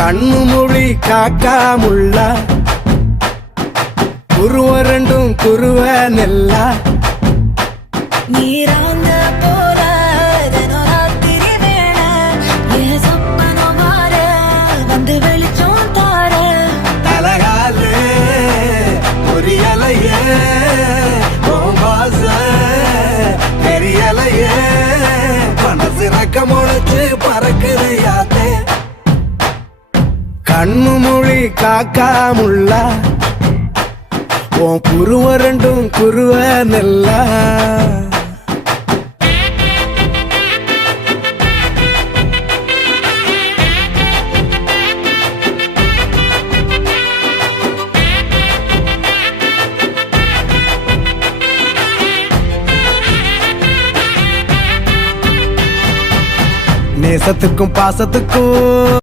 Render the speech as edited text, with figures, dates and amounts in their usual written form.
கண்ணு மொழி காக்காமுள்ள குருவ ரெண்டும் குருவ நெல்லா நீராங்க போல தினராத்திரி வேண என் சொப்பனம் மாற வந்து வெளிச்சம் தார தலகாலே பொரியலையே ஓம்பாச பெரியலையே மனசு ரக்க முளைச்சு பறக்குது யாத்தே கண்ணு மொழி காக்காமுள்ள உன் குருவ ரெண்டும் குருவ நெல்லா நேசத்துக்கும் பாசத்துக்கும்